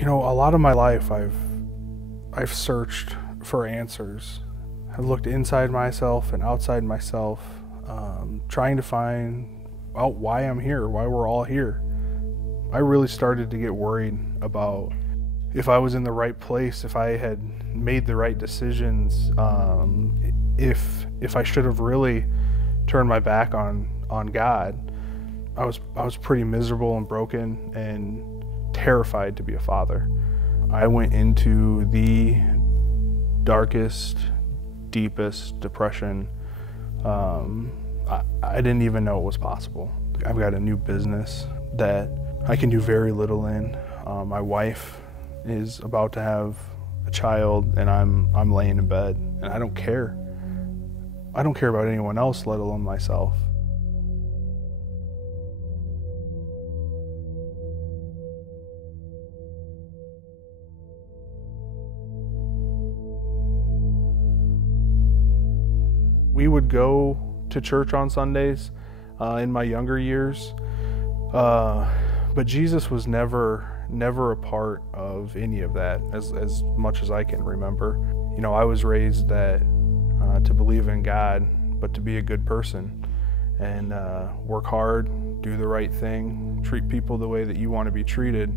You know, a lot of my life I've searched for answers. I've looked inside myself and outside myself, trying to find out why I'm here, why we're all here. I really started to get worried about if I was in the right place, if I had made the right decisions, if I should have really turned my back on God. I was pretty miserable and broken and terrified to be a father. I went into the darkest, deepest depression. I didn't even know it was possible. I've got a new business that I can do very little in. My wife is about to have a child, and I'm laying in bed, and I don't care. I don't care about anyone else, let alone myself. We would go to church on Sundays in my younger years, but Jesus was never a part of any of that as much as I can remember. You know, I was raised that to believe in God, but to be a good person and work hard, do the right thing, treat people the way that you want to be treated.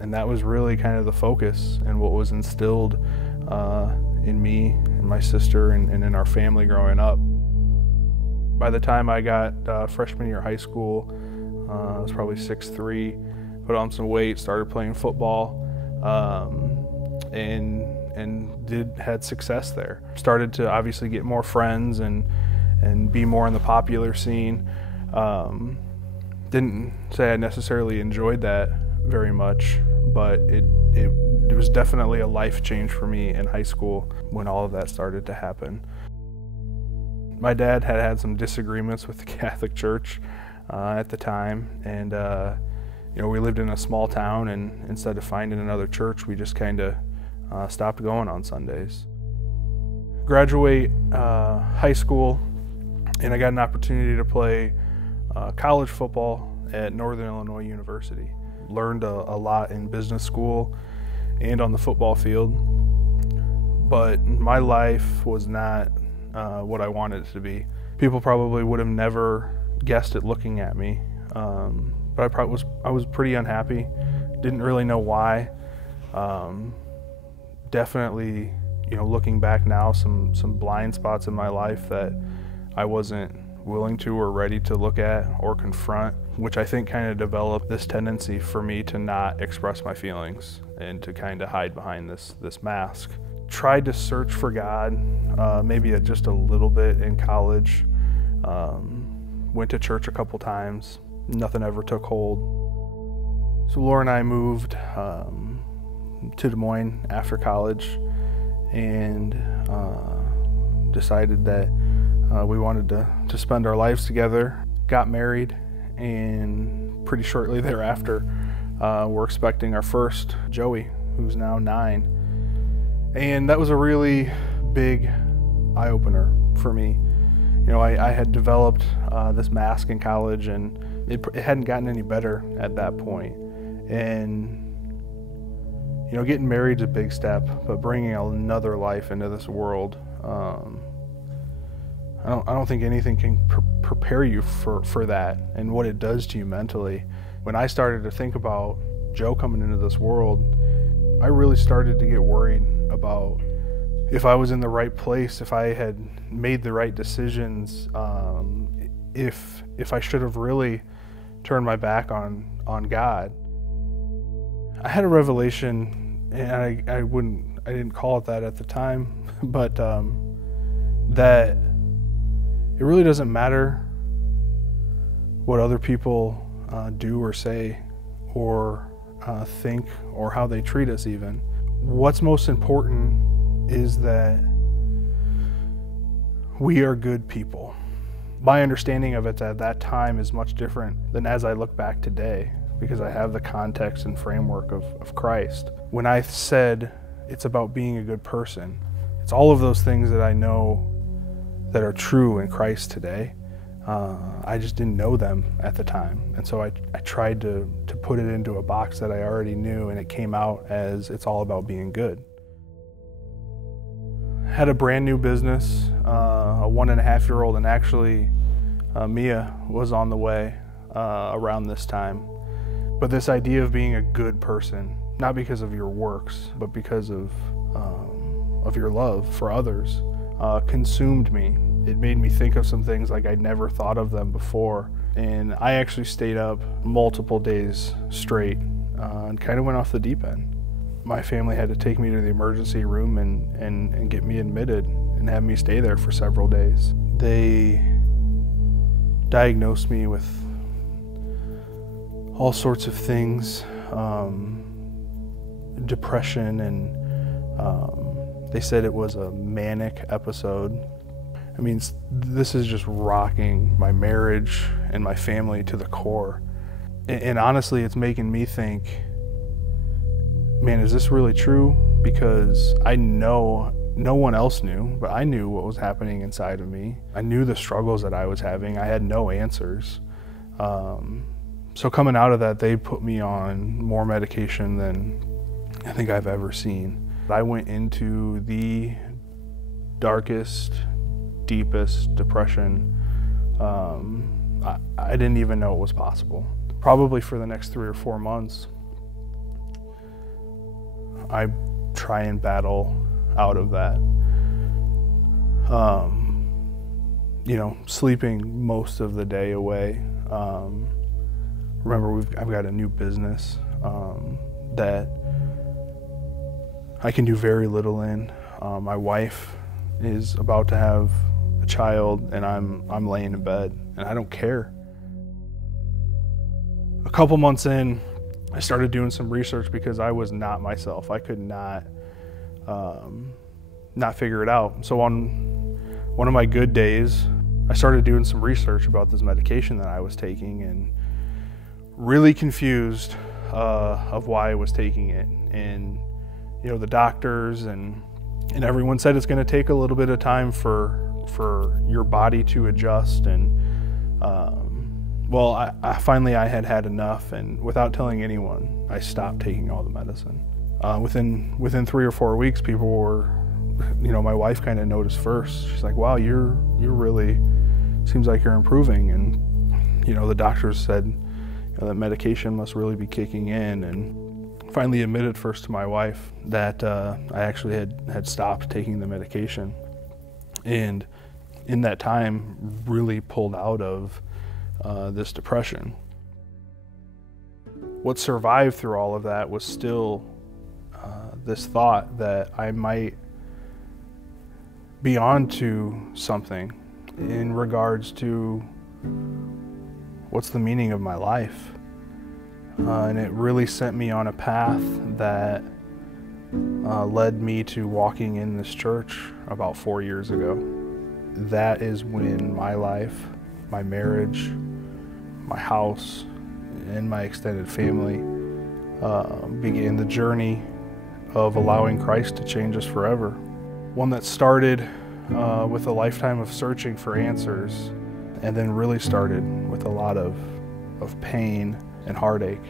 And that was really kind of the focus and what was instilled in me and my sister and in our family growing up. By the time I got freshman year of high school, I was probably 6'3", put on some weight, started playing football, and had success there. Started to obviously get more friends and be more in the popular scene. Didn't say I necessarily enjoyed that very much, but it was definitely a life change for me in high school when all of that started to happen. My dad had some disagreements with the Catholic Church at the time, and you know, we lived in a small town, and instead of finding another church, we just kind of stopped going on Sundays. Graduate high school, and I got an opportunity to play college football at Northern Illinois University. Learned a lot in business school and on the football field, but my life was not what I wanted it to be. People probably would have never guessed it looking at me, but I was pretty unhappy. Didn't really know why. Definitely, you know, looking back now, some blind spots in my life that I wasn't willing to or ready to look at or confront, which I think kind of developed this tendency for me to not express my feelings and to kind of hide behind this mask. Tried to search for God, maybe just a little bit in college. Went to church a couple times. Nothing ever took hold. So Laura and I moved to Des Moines after college and decided that we wanted to spend our lives together. Got married, and pretty shortly thereafter we're expecting our first, Joey, who's now 9. And that was a really big eye-opener for me. You know, I had developed this mask in college, and it hadn't gotten any better at that point. And you know, getting married is a big step, but bringing another life into this world, I don't think anything can prepare you for that and what it does to you mentally. When I started to think about Joe coming into this world, I really started to get worried about if I was in the right place, if I had made the right decisions, if I should have really turned my back on God. I had a revelation, and I didn't call it that at the time, but that it really doesn't matter what other people do or say or think or how they treat us even. What's most important is that we are good people. My understanding of it at that time is much different than as I look back today, because I have the context and framework of Christ. When I said it's about being a good person, it's all of those things that I know that are true in Christ today. I just didn't know them at the time. And so I tried to put it into a box that I already knew, and it came out as it's all about being good. Had a brand new business, a 1.5-year-old, and actually Mia was on the way around this time. But this idea of being a good person, not because of your works, but because of your love for others, consumed me. It made me think of some things like I'd never thought of them before. And I actually stayed up multiple days straight and kind of went off the deep end. My family had to take me to the emergency room and get me admitted and have me stay there for several days. They diagnosed me with all sorts of things, depression, and they said it was a manic episode. I mean, this is just rocking my marriage and my family to the core. And honestly, it's making me think, man, is this really true? Because I know no one else knew, but I knew what was happening inside of me. I knew the struggles that I was having. I had no answers. So coming out of that, they put me on more medication than I think I've ever seen. I went into the darkest, deepest depression. I didn't even know it was possible. Probably for the next 3 or 4 months, I try and battle out of that. You know, sleeping most of the day away. Remember, I've got a new business that I can do very little in. My wife is about to have a child, and I'm laying in bed, and I don't care. A couple months in, I started doing some research because I was not myself. I could not figure it out. So on one of my good days, I started doing some research about this medication that I was taking, and really confused of why I was taking it. And you know, the doctors and everyone said it's going to take a little bit of time for your body to adjust. And well, I finally had enough, and without telling anyone, I stopped taking all the medicine. Within 3 or 4 weeks, people were, you know, my wife kind of noticed first. She's like, "Wow, you're really, seems like you're improving." And you know, the doctors said, you know, that medication must really be kicking in. And finally admitted first to my wife that I actually had stopped taking the medication, and in that time really pulled out of this depression. What survived through all of that was still this thought that I might be onto something in regards to what's the meaning of my life. And it really sent me on a path that led me to walking in this church about 4 years ago. That is when my life, my marriage, my house, and my extended family began the journey of allowing Christ to change us forever. One that started with a lifetime of searching for answers, and then really started with a lot of pain and heartache.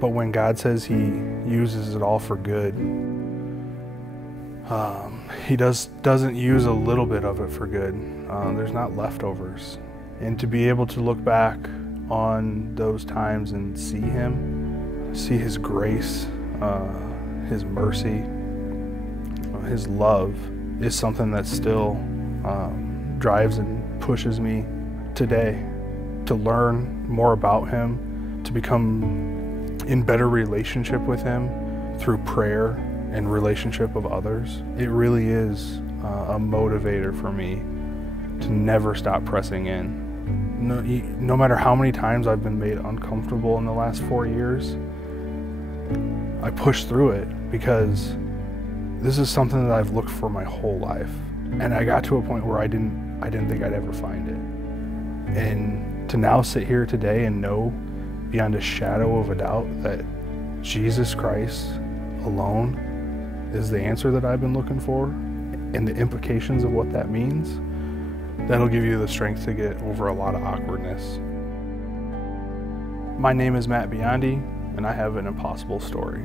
But when God says He uses it all for good, He doesn't use a little bit of it for good. There's not leftovers. And to be able to look back on those times and see Him, see His grace, His mercy, His love, is something that still drives and pushes me today to learn more about Him, to become in better relationship with Him through prayer and relationship of others. It really is a motivator for me to never stop pressing in. No matter how many times I've been made uncomfortable in the last 4 years, I push through it because this is something that I've looked for my whole life. And I got to a point where I didn't think I'd ever find it. And to now sit here today and know beyond a shadow of a doubt that Jesus Christ alone is the answer that I've been looking for, and the implications of what that means, That'll give you the strength to get over a lot of awkwardness. My name is Biondi, and I have an impossible story.